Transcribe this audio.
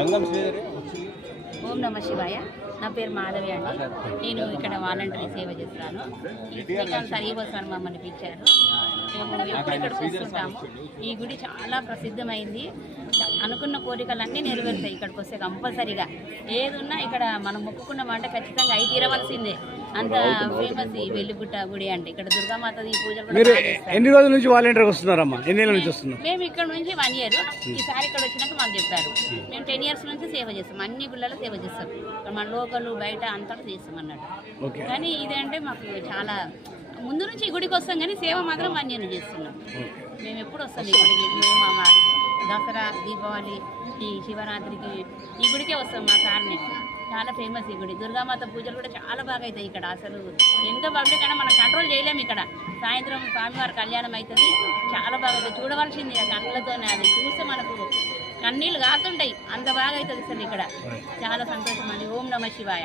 ఓం నమ శివాయ. నా పేరు మాధవి అండి. నేను ఇక్కడ వాలంటరీ సేవ చేస్తాను. ఈ శ్రీకాంత్ హరివసాన్ మమ్మల్ని పిలిచారు. మేము ఎప్పుడు ఇక్కడికి వస్తుంటాము. ఈ గుడి చాలా ప్రసిద్ధమైంది. అనుకున్న కోరికలన్నీ నెరవేరుతాయి ఇక్కడికి వస్తే కంపల్సరీగా. ఏదున్నా ఇక్కడ మనం మొక్కుకున్నామంటే ఖచ్చితంగా అయి తీరవలసిందే. అంత ఫేమస్ ఈ వెల్లుగుట్ట గుడి అంటే. ఇక్కడ దుర్గామాత పూజలు కూడా ఎన్ని రోజుల నుంచి వాలంటీర్ వస్తున్నారమ్మా? ఎన్ని నెలల నుంచి వస్తున్నారు? మేము ఇక్కడ నుంచి 1 year. ఈసారి ఇక్కడ వచ్చినాక మాకు చెప్పారు. మేము 10 years నుంచి సేవ చేస్తాం. అన్ని గుళ్ళలో సేవ చేస్తాం. మన లోకల్ బయట అంతా చేస్తాం అన్నట్టు. కానీ ఇదంటే మాకు చాలా ముందు నుంచి ఈ గుడికి వస్తాం, కానీ సేవ మాత్రం 1 year చేస్తున్నాం. మేము ఎప్పుడు వస్తాం ఈ గుడికి. మేము మా దసరా, దీపావళి, ఈ శివరాత్రికి ఈ గుడికే వస్తాం. మా సార్ని చాలా ఫేమస్ ఈ గుడి. దుర్గామాత పూజలు కూడా చాలా బాగా అవుతాయి ఇక్కడ. అసలు ఎంత పబ్లిక్ అయినా మనం కంట్రోల్ చేయలేము ఇక్కడ. సాయంత్రం స్వామివారి కళ్యాణం అవుతుంది, చాలా బాగా అవుతుంది. చూడవలసింది ఆ కళ్ళతోనే. అది చూస్తే మనకు కన్నీళ్ళు కాతుంటాయి, అంత బాగా అవుతుంది అసలు ఇక్కడ. చాలా సంతోషం అండి. ఓం నమ శివాయ.